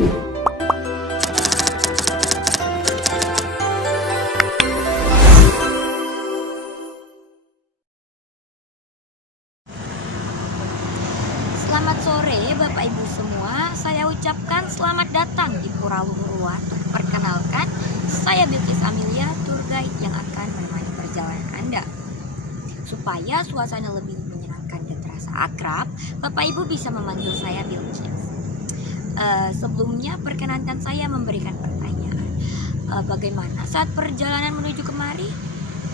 Selamat sore Bapak Ibu semua, saya ucapkan selamat datang di Pura Luhur Uluwatu. Perkenalkan, saya Bilqis Amelia, tour guide yang akan menemani perjalanan Anda. Supaya suasana lebih menyenangkan dan terasa akrab, Bapak Ibu bisa memanggil saya Bilqis. Sebelumnya perkenankan saya memberikan pertanyaan. Bagaimana saat perjalanan menuju kemari?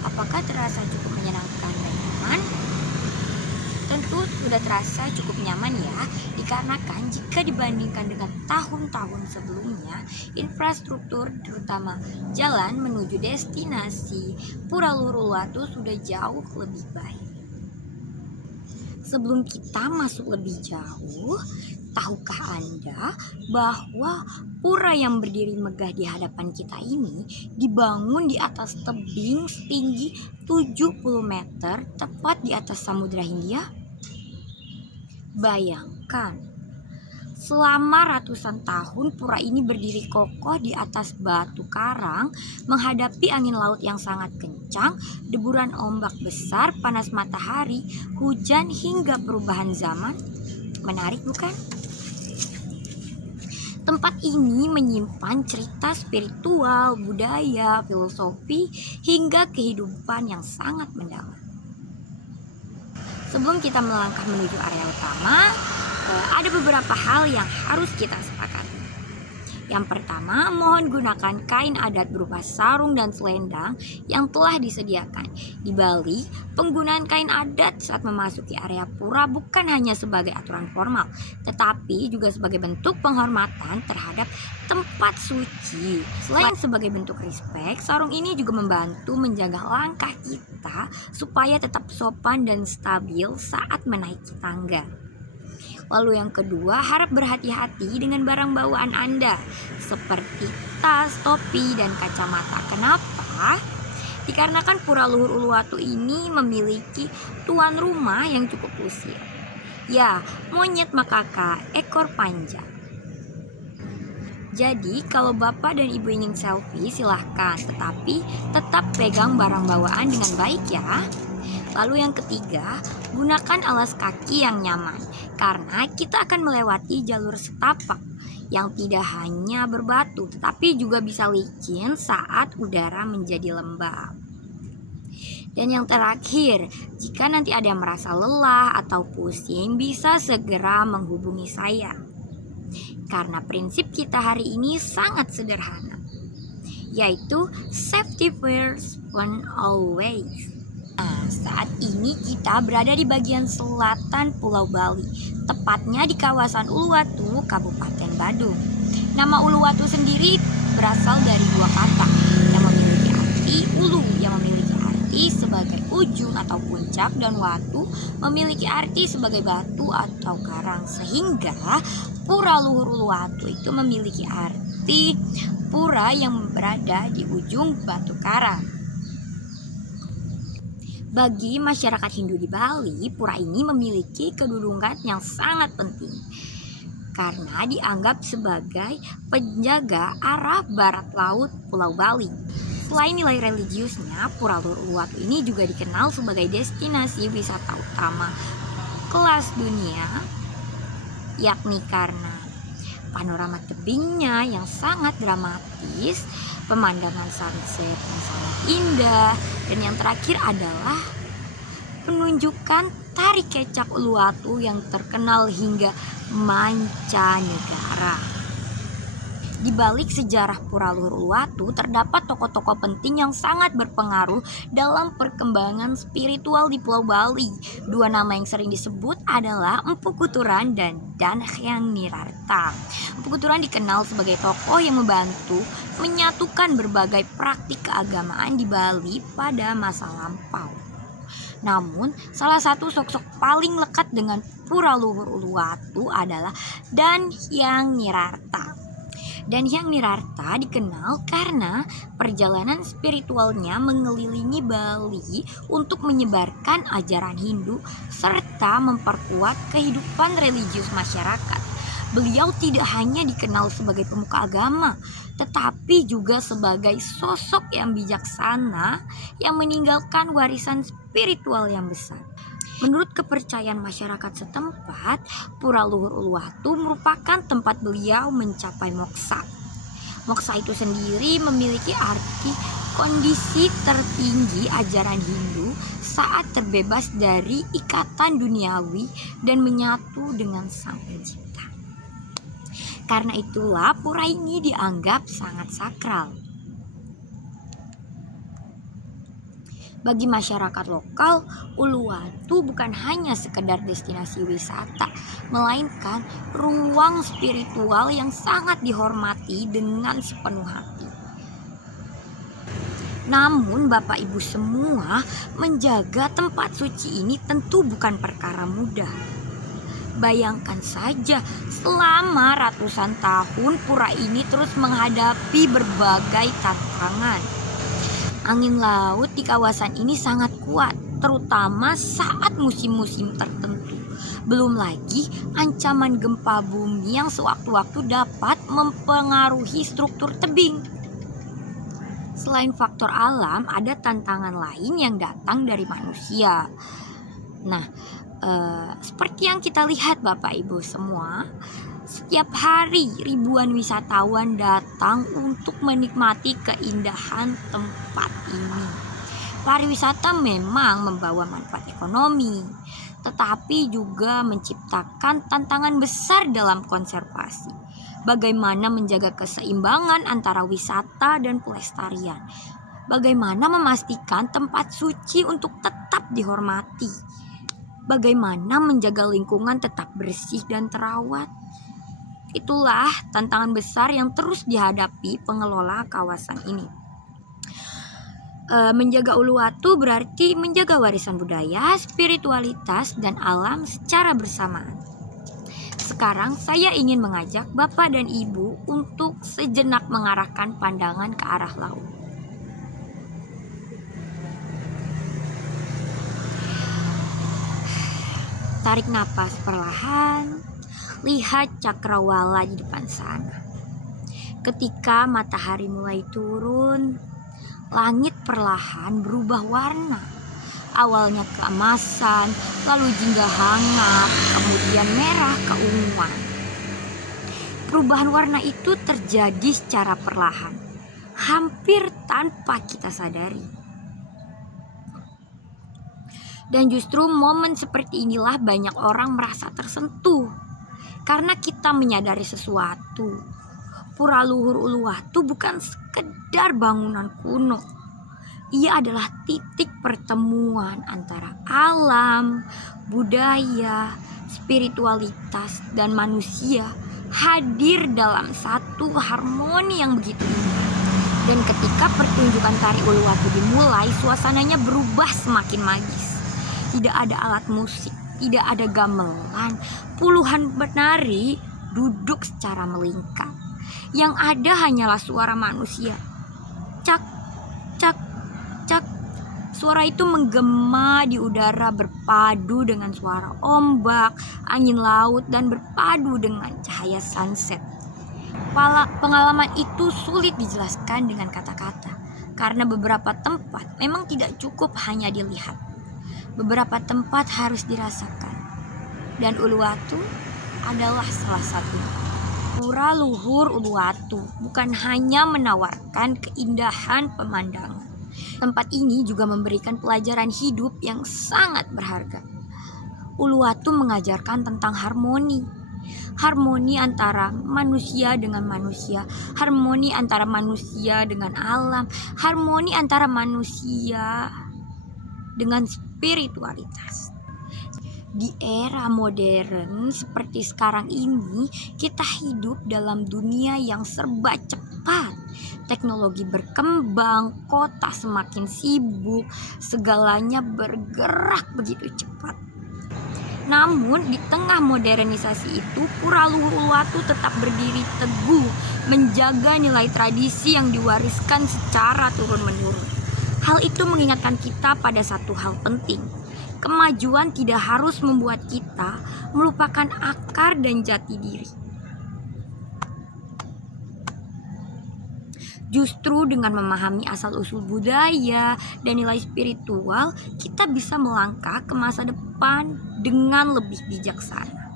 Apakah terasa cukup menyenangkan dan nyaman? Tentu sudah terasa cukup nyaman ya, dikarenakan jika dibandingkan dengan tahun-tahun sebelumnya, infrastruktur terutama jalan menuju destinasi Pura Luhur Uluwatu sudah jauh lebih baik. Sebelum kita masuk lebih jauh, tahukah Anda bahwa pura yang berdiri megah di hadapan kita ini dibangun di atas tebing setinggi 70 meter tepat di atas Samudra Hindia? Bayangkan, selama ratusan tahun pura ini berdiri kokoh di atas batu karang menghadapi angin laut yang sangat kencang, deburan ombak besar, panas matahari, hujan hingga perubahan zaman. Menarik bukan? Tempat ini menyimpan cerita spiritual, budaya, filosofi, hingga kehidupan yang sangat mendalam. Sebelum kita melangkah menuju area utama, ada beberapa hal yang harus kita sepakati. Yang pertama, mohon gunakan kain adat berupa sarung dan selendang yang telah disediakan. Di Bali, penggunaan kain adat saat memasuki area pura bukan hanya sebagai aturan formal, tetapi juga sebagai bentuk penghormatan terhadap tempat suci. Selain sebagai bentuk respek, sarung ini juga membantu menjaga langkah kita supaya tetap sopan dan stabil saat menaiki tangga. Lalu yang kedua, harap berhati-hati dengan barang bawaan Anda seperti tas, topi, dan kacamata. Kenapa? Dikarenakan Pura Luhur Uluwatu ini memiliki tuan rumah yang cukup usil. Ya, monyet makaka ekor panjang. Jadi kalau Bapak dan Ibu ingin selfie silahkan, tetapi tetap pegang barang bawaan dengan baik ya. Lalu yang ketiga, gunakan alas kaki yang nyaman karena kita akan melewati jalur setapak yang tidak hanya berbatu tetapi juga bisa licin saat udara menjadi lembab. Dan yang terakhir, jika nanti ada yang merasa lelah atau pusing, bisa segera menghubungi saya. Karena prinsip kita hari ini sangat sederhana, yaitu safety first and always. Nah, saat ini kita berada di bagian selatan Pulau Bali, tepatnya di kawasan Uluwatu, Kabupaten Badung. Nama Uluwatu sendiri berasal dari dua kata yang memiliki arti ulu yang memiliki arti sebagai ujung atau puncak, dan watu memiliki arti sebagai batu atau karang, sehingga Pura Luhur Uluwatu itu memiliki arti pura yang berada di ujung batu karang. Bagi masyarakat Hindu di Bali, pura ini memiliki kedudukan yang sangat penting karena dianggap sebagai penjaga arah barat laut Pulau Bali. Selain nilai religiusnya, Pura Luhur Uluwatu ini juga dikenal sebagai destinasi wisata utama kelas dunia, yakni karena panorama tebingnya yang sangat dramatis, pemandangan sunset yang sangat indah, dan yang terakhir adalah penunjukan tari kecak Uluwatu yang terkenal hingga mancanegara. Di balik sejarah Pura Luhur Uluwatu terdapat tokoh-tokoh penting yang sangat berpengaruh dalam perkembangan spiritual di Pulau Bali. Dua nama yang sering disebut adalah Empu Kuturan dan Dan Hyang Nirarta. Empu Kuturan dikenal sebagai tokoh yang membantu menyatukan berbagai praktik keagamaan di Bali pada masa lampau. Namun, salah satu sosok paling lekat dengan Pura Luhur Uluwatu adalah Dan Hyang Nirarta. Dan Hyang Nirarta dikenal karena perjalanan spiritualnya mengelilingi Bali untuk menyebarkan ajaran Hindu serta memperkuat kehidupan religius masyarakat. Beliau tidak hanya dikenal sebagai pemuka agama, tetapi juga sebagai sosok yang bijaksana yang meninggalkan warisan spiritual yang besar. Menurut kepercayaan masyarakat setempat, Pura Luhur Uluwatu merupakan tempat beliau mencapai moksa. Moksa itu sendiri memiliki arti kondisi tertinggi ajaran Hindu saat terbebas dari ikatan duniawi dan menyatu dengan Sang Pencipta. Karena itulah pura ini dianggap sangat sakral. Bagi masyarakat lokal, Uluwatu bukan hanya sekedar destinasi wisata, melainkan ruang spiritual yang sangat dihormati dengan sepenuh hati. Namun Bapak Ibu semua, menjaga tempat suci ini tentu bukan perkara mudah. Bayangkan saja, selama ratusan tahun pura ini terus menghadapi berbagai tantangan. Angin laut di kawasan ini sangat kuat, terutama saat musim-musim tertentu. Belum lagi ancaman gempa bumi yang sewaktu-waktu dapat mempengaruhi struktur tebing. Selain faktor alam, ada tantangan lain yang datang dari manusia. Nah, seperti yang kita lihat Bapak Ibu semua, setiap hari ribuan wisatawan datang untuk menikmati keindahan tempat ini. Pariwisata memang membawa manfaat ekonomi, tetapi juga menciptakan tantangan besar dalam konservasi. Bagaimana menjaga keseimbangan antara wisata dan pelestarian. Bagaimana memastikan tempat suci untuk tetap dihormati. Bagaimana menjaga lingkungan tetap bersih dan terawat. Itulah tantangan besar yang terus dihadapi pengelola kawasan ini. Menjaga Uluwatu berarti menjaga warisan budaya, spiritualitas, dan alam secara bersamaan. Sekarang saya ingin mengajak Bapak dan Ibu untuk sejenak mengarahkan pandangan ke arah laut. Tarik napas perlahan. Lihat cakrawala di depan sana. Ketika matahari mulai turun, langit perlahan berubah warna. Awalnya keemasan, lalu jingga hangat, kemudian merah keunguan. Perubahan warna itu terjadi secara perlahan, hampir tanpa kita sadari. Dan justru momen seperti inilah banyak orang merasa tersentuh. Karena kita menyadari sesuatu. Pura Luhur Uluwatu bukan sekedar bangunan kuno. Ia adalah titik pertemuan antara alam, budaya, spiritualitas, dan manusia hadir dalam satu harmoni yang begitu indah. Dan ketika pertunjukan tari Uluwatu dimulai, suasananya berubah semakin magis. Tidak ada alat musik, tidak ada gamelan. Puluhan penari duduk secara melingkar. Yang ada hanyalah suara manusia. Cak, cak, cak. Suara itu menggema di udara berpadu dengan suara ombak, angin laut, dan berpadu dengan cahaya sunset. Pengalaman itu sulit dijelaskan dengan kata-kata. Karena beberapa tempat memang tidak cukup hanya dilihat. Beberapa tempat harus dirasakan. Dan Uluwatu adalah salah satunya. Pura Luhur Uluwatu bukan hanya menawarkan keindahan pemandangan. Tempat ini juga memberikan pelajaran hidup yang sangat berharga. Uluwatu mengajarkan tentang harmoni. Harmoni antara manusia dengan manusia, harmoni antara manusia dengan alam, harmoni antara manusia dengan spiritualitas. Di era modern seperti sekarang ini, kita hidup dalam dunia yang serba cepat. Teknologi berkembang, kota semakin sibuk, segalanya bergerak begitu cepat. Namun di tengah modernisasi itu, Pura Luhur Uluwatu tetap berdiri teguh, menjaga nilai tradisi yang diwariskan secara turun-menurun. Hal itu mengingatkan kita pada satu hal penting. Kemajuan tidak harus membuat kita melupakan akar dan jati diri. Justru dengan memahami asal-usul budaya dan nilai spiritual, kita bisa melangkah ke masa depan dengan lebih bijaksana.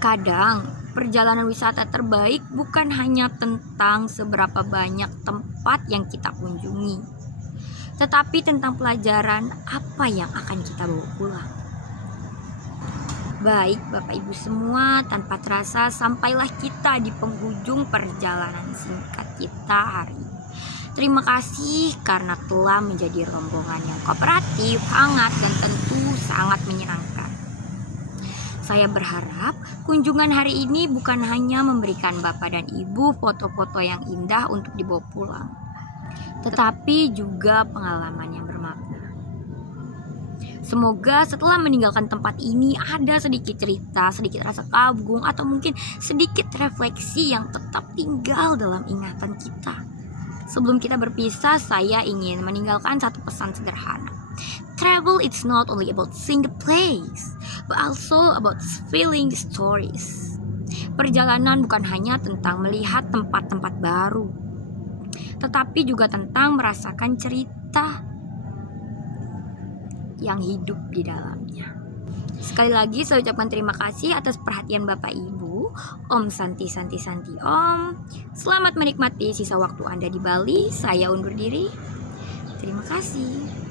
Kadang, perjalanan wisata terbaik bukan hanya tentang seberapa banyak tempat yang kita kunjungi, tetapi tentang pelajaran apa yang akan kita bawa pulang. Baik Bapak Ibu semua, tanpa terasa sampailah kita di penghujung perjalanan singkat kita hari ini. Terima kasih karena telah menjadi rombongan yang kooperatif, hangat, dan tentu sangat menyenangkan. Saya berharap kunjungan hari ini bukan hanya memberikan Bapak dan Ibu foto-foto yang indah untuk dibawa pulang, tetapi juga pengalaman yang bermakna. Semoga setelah meninggalkan tempat ini ada sedikit cerita, sedikit rasa kagum, atau mungkin sedikit refleksi yang tetap tinggal dalam ingatan kita. Sebelum kita berpisah, saya ingin meninggalkan satu pesan sederhana. Travel it's not only about seeing the place, but also about feeling the stories. Perjalanan bukan hanya tentang melihat tempat-tempat baru, tetapi juga tentang merasakan cerita yang hidup di dalamnya. Sekali lagi saya ucapkan terima kasih atas perhatian Bapak Ibu. Om Santi Santi Santi Om. Selamat menikmati sisa waktu Anda di Bali. Saya undur diri. Terima kasih.